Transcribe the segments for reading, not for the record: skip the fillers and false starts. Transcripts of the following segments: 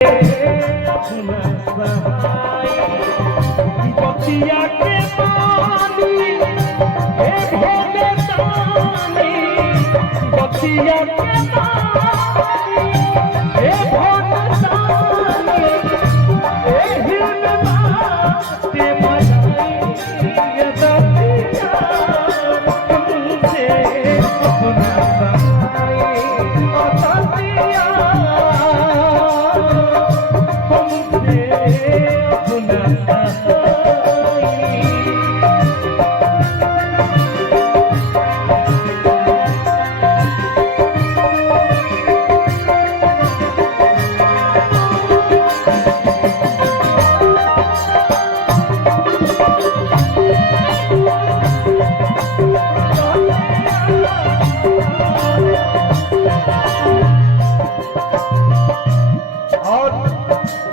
बतिया के पानी हे भोले दानी, बतिया के पानी हे भोले दानी, एही में बाते मनाई ये दतिया तुमसे अपना सहाय दतिया तुमसे अपना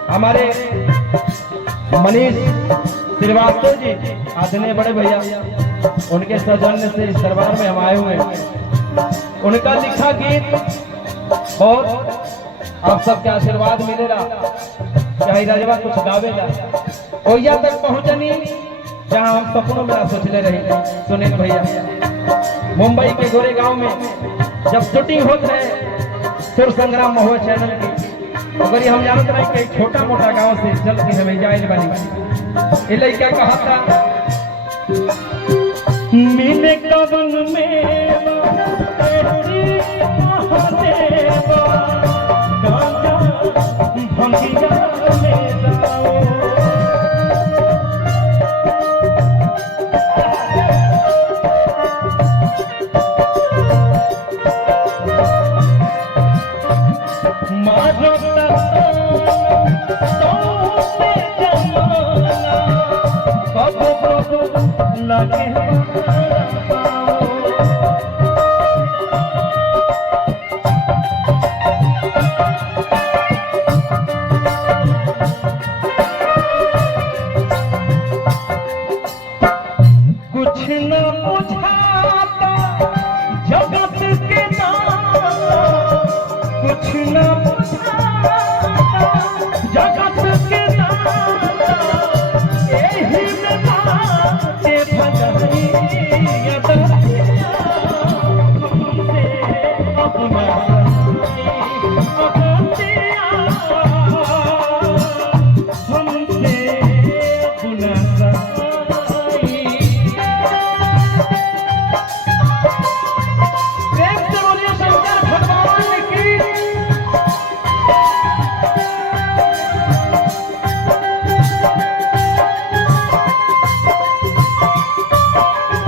हमारे मनीष श्रीवास्तव जी आदरणीय बड़े भैया, उनके सौजन्य से इस दरबार में हम आए हुए हैं। उनका लिखा गीत बहुत आप सबके आशीर्वाद मिलेगा, चाहे राजवा कुछ गावेगा ओया तक पहुंचनी जहां हम सपनों में सोचले रहे। सुनील भैया मुंबई के गोरेगांव में जब शूटिंग होता है सुर संग्राम महुआ चैनल की, अगर हम जानते रहे कि छोटा मोटा गांव से चल के हमें जाए बनी इले क्या कहा था, मिले कवन में महादेवा गांजा भंगिया